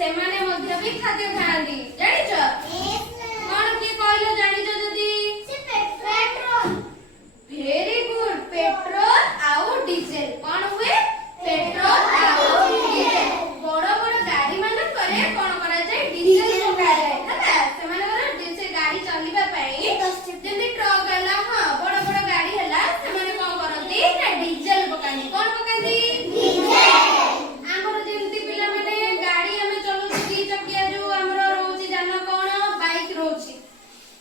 ସେମାନେ ମଧ୍ୟ ବି ଖାଦ୍ୟ ଖାଆନ୍ତି ଜାଣିଛ କଣ କିଏ କହିଲ ଜାଣିଛ ଯଦି ଭେରି ଗୁଡ पेट्रोल आउ डीजेल कौन हुए पेट्रोल आउ डीजेल बड़ बड़ गाड़ी मान करे कौन करा जाए डीजेल पका जाए हला से माने से गाड़ी चलीबा पई जेंति ट्रक हला हां बड़ बड़ गाड़ी हला से माने कोन करंती ना डीजेल पकानी कोन पकानी डीजेल हमर जेंति पिला माने गाड़ी हमें चलू दी चकिया जो हमर रोची जान कोन बाइक रोची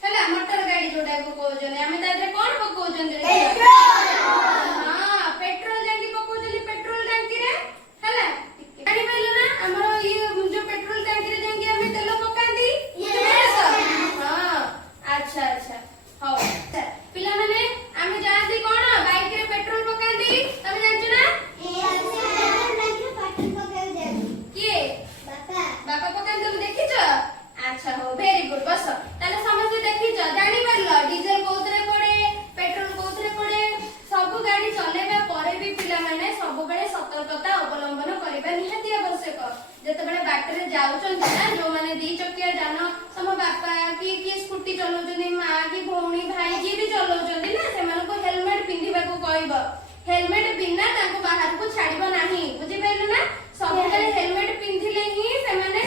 हला मोटर गाड़ी जोडा को कहजने हमें तादरे कोन पकोजन रे सतर्कता अवलंबन करबा निहाती आवश्यक जेतेबेले बाटरे जाउचन ना जो माने दी चकिया जान सम बापा की स्कूटी चलाउचनी मां की भौणी भाई जी भी चलाउचनी ना से मानको हेलमेट पिंधिबा को कहबो हेलमेट बिना ताको बाहर को छाड़िबो नाही बुझि पाइलो ना सब हेलमेट पिंधिले ही से माने